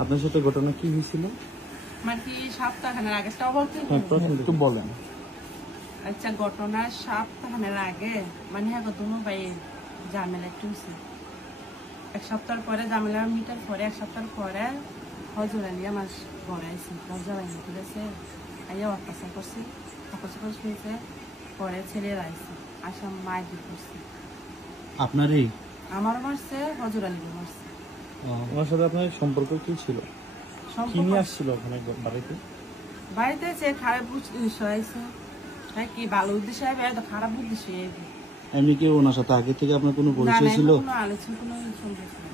আপনার সাথে ঘটনা কি হয়েছিল? মানে সপ্তাহখানের আগে একটু বলেন। আচ্ছা, ঘটনা সপ্তাহখানের আগে মানে হ্যাঁ দুনো ভাই ঝামেলা একটু হয়েছে। এক সপ্তাহ পরে ঝামেলা মিটার পরে এক সপ্তাহ পরে হজর আলী আমার ঘরে আইসি হজর আইনি ঠিক আছে। আইয়া অত্যাচার করছি, অত্যাচার করে শুয়েছে। পরে ছেলেরা আইসি আসা মায়ের দিক করছে। আপনারই? আমারও মারছে, হজর আলীও মারছে। ওনার সাথে আপনার সম্পর্ক কি ছিল? কি নিয়ে আসছিল ওখানে বাড়িতে? বাড়িতে সে খারাপ উদ্দেশ্য আইসে, হ্যাঁ কি ভালো উদ্দেশ্য আইবে তো খারাপ উদ্দেশ্য আইবে। এমনি কি ওনার সাথে আগে থেকে আপনার কোনো পরিচয় ছিল? কোনো আলোচনা কোনো সম্পর্ক না।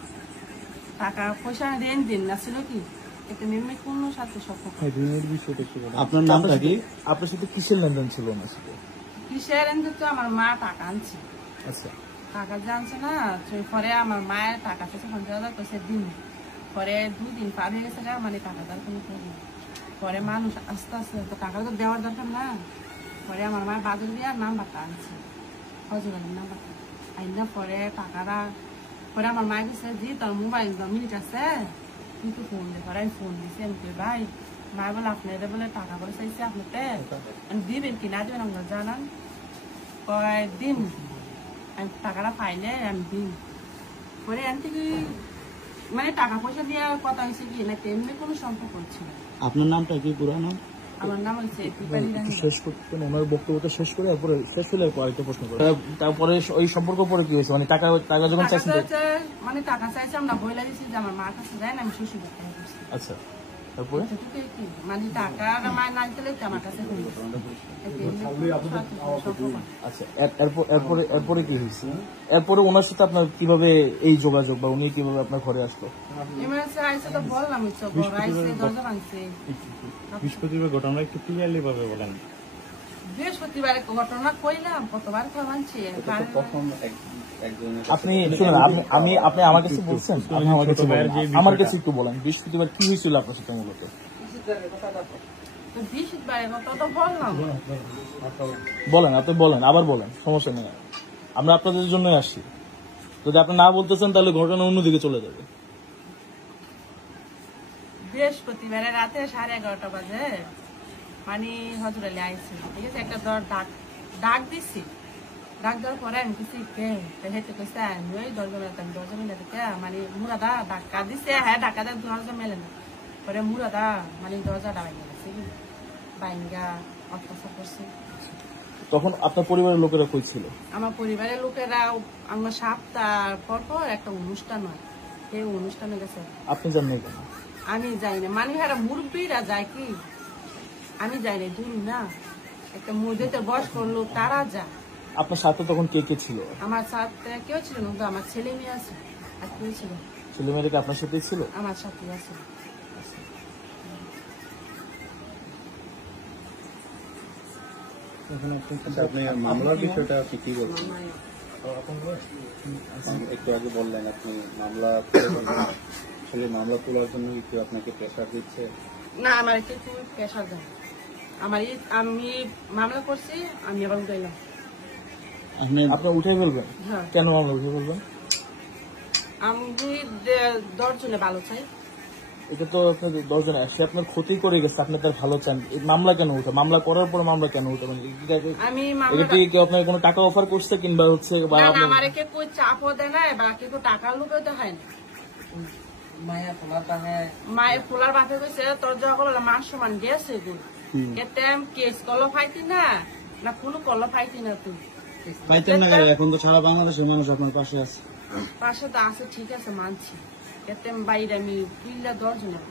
টাকা পয়সা দেন দিন না ছিল কি এটা মেমে কোনো সাথে সম্পর্ক। ঋণের বিষয়টা কি? আপনার নামটা কি? আপনার সাথে কিসের লেনদেন ছিল ওনার সাথে? কিসের এনতে তো আমার মা টাকা আনছে। আচ্ছা, টাকা জানছে না, পরে আমার মায়ের টাকা আছে 50,000 কইছে দিন। পরে 2 দিন পার হয়ে গেছে মানে টাকা দেওয়ার কোনো প্রয়োজন। পরে মানুষ আস্তে আস্তে তো টাকা তো দেওয়ার দরকার না। পরে আমার মায়ের বাজার দিয়ে নাম্বারটা আনছে, হজর আলীর নাম্বারটা আইনা পরে টাকাটা পরে আমার মায়ের কাছে জি তোর মোবাইল মিনিট আছে তুই তো ফোন দে। পরে আমি ফোন দিছি, আমি কই ভাই মায়ের বলে আপনাদের বলে টাকা বলে চাইছে আপনাকে দিবেন কি না দিবেন আমরা জানান। কয় দিন আমি টাকাটা পাইলে আমি দিন। পরে এন থেকে মানে টাকা পয়সা দিয়ে কথা হয়েছে কি না তেমনি কোনো সম্পর্ক ছিল। আপনার নামটা কি পুরো নাম? আমার নাম হচ্ছে শেষ করতে ওনার বক্তব্যটা শেষ করে তারপরে শেষ হলে আরেকটা প্রশ্ন করে তারপরে ওই সম্পর্ক পরে কি হয়েছে? মানে টাকা টাকা যখন চাইছেন মানে টাকা চাইছে আমরা বইলা দিছি যে আমার মার কাছে যায় না আমি শ্বশুর বাড়ি করছি। আচ্ছা, তারপরে মানে টাকা মায়ের না দিলে আমার কাছে আচ্ছা এরপরে কি হয়েছে? এরপরে ওনার সাথে আপনার কিভাবে এই যোগাযোগ বা উনি কিভাবে আপনার ঘরে আসলো? আইসে তো বললাম দরজা ভাঙছে। বৃহস্পতিবার ঘটনা একটু ক্লিয়ারলি ভাবে বলেন। বৃহস্পতিবারে ঘটনা কইলাম কতবার মানছি। আপনি শুনুন, আপনি আমার কাছে বলছেন, আমার কাছে একটু বলেন বৃহস্পতিবার কি হয়েছিল আপনার সাথে মূলত? বলেন, আপনি বলেন, আবার বলেন, সমস্যা নেই। আমরা আপনাদের জন্য আসি। যদি আপনি না বলতেছেন তাহলে ঘটনা অন্যদিকে চলে যাবে। বৃহস্পতিবারে রাতে 11:30 বাজে মানে হজর আলী আইসি ঠিক আছে। একটা ডাক দিচ্ছি, ডাক দেওয়ার পরে আমি কিছু হেঁটে কইছে আমি ওই দরজা মেলে দিতে মানে মুরাদা ডাক্কা দিছে। হ্যাঁ ডাক্কা দেয় দরজা মেলে না। পরে মুরাদা মানে দরজাটা বাইরে গেছে কি বাইঙ্গা অত্যাচার করছে। তখন আপনার পরিবারের লোকেরা কই ছিল? আমার পরিবারের লোকেরা আমার সপ্তাহ পর পর একটা অনুষ্ঠান হয়, এই অনুষ্ঠানে গেছে। আপনি জানেন কেন? আমি যাই না, মানে হ্যাঁ মুরব্বীরা যায় কি আমি যাই না, দূর না একটা মসজিদের বয়স্ক লোক তারা যায়। আপনার সাথে তখন কে কে ছিল? আমার সাথে কেউ ছিল না, আমার ছেলে মেয়ে আছে। আর কেউ ছিল? ছেলে মেয়েরা কি আপনার সাথেই ছিল? আমার সাথে আছে। আপনি মামলার বিষয়টা আপনি কি বলছেন? একটু আগে বললেন আপনি মামলা মামলা তোলার জন্য একটু আপনাকে প্রেশার দিচ্ছে। না আমার একটু প্রেশার দেয়। আমি মামলা করছি, আমি আবার উঠাইলাম। আপনি উঠে ফেলবেন? কেন মামলা উঠে ফেলবেন? আমি 10 জনে ভালো চাই। এটা তো আপনার 10 জন সে আপনার ক্ষতি করে গেছে, আপনি তার ভালো চান, মামলা কেন উঠে? মামলা করার পর মামলা কেন উঠে? আমি আপনার কোনো টাকা অফার করছে কিংবা হচ্ছে আমার কেউ চাপও দেয় না বা কেউ টাকার লোকেও দেখায় না। মায়ের খোলার বাপে কইছে তোর যখন মান সমান গেছে এতে কেস কল ফাইতি না না কোনো কল ফাইতি না তুই পাইতেন না। এখন তো সারা বাংলাদেশের মানুষ আপনার পাশে আছে। পাশে তো আছে, ঠিক আছে মানছি। এতে বাইরে আমি 10 জনের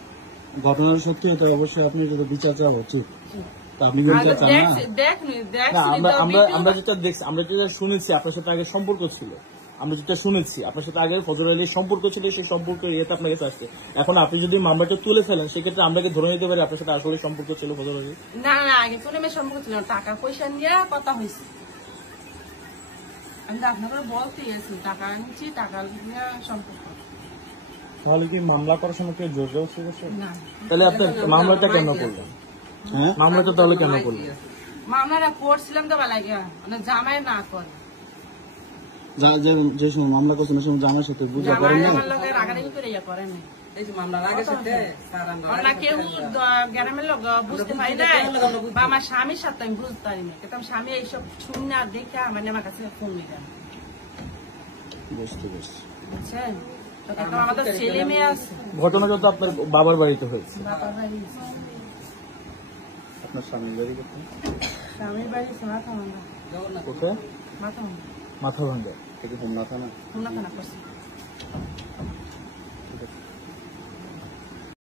ঘটনার সত্যি হতে অবশ্যই আপনি যদি বিচার চাওয়া উচিত। আপনি আমরা যেটা দেখছি, আমরা যেটা শুনেছি আপনার সাথে আগে সম্পর্ক ছিল, আমরা যেটা শুনেছি আপনার সাথে আগে ফজর আলীর সম্পর্ক ছিল, সেই সম্পর্কের ইয়েতে আপনার কাছে আসছে। এখন আপনি যদি মামলাটা তুলে ফেলেন সেক্ষেত্রে আমরাকে ধরে নিতে পারি আপনার সাথে আসলে সম্পর্ক ছিল ফজর আলী? না না, আগে তুলে সম্পর্ক ছিল, টাকা পয়সা নিয়ে কথা হয়েছে। আমি আপনাকে বলতেই আছি টাকা আনছি, টাকা নিয়ে সম্পর্ক। তাহলে কি মামলা করার সময় কেউ জোর জবরদস্তি করছে? তাহলে আপনি মামলাটা কেন করলেন? হ্যাঁ, মামলাটা তাহলে কেন করলেন? মামলাটা করছিলাম তো লাগে মানে জামাই না করে যে সময় মামলা করছেন সেই সময় জামাইয়ের সাথে বুঝা করেন না? আমার লগে রাগারাগি করে ইয়া করে না, না কেউ গ্রামের লোক বুঝতে পারি না, বা আমার স্বামীর সাথে আমি বুঝতে পারি না, কিন্তু আমার স্বামী এইসব শুনে আর দেখে মানে আমার কাছে ফোন নিলাম, বুঝতে পারছি। বুঝছেন? তো এখন আমাদের ছেলে মেয়ে আছে, ঘটনাটা তো আপনার বাবার বাড়িতে হয়েছে। বাবার বাড়ি আছে। আপনার স্বামীর বাড়ি কোথায়? স্বামীর বাড়ি আছে মাথা ভাঙা, কোথায়? মাথা ভাঙা, মাথা ভাঙ্গা। থেকে হোমনা থানা? খুলনা থানা করছে।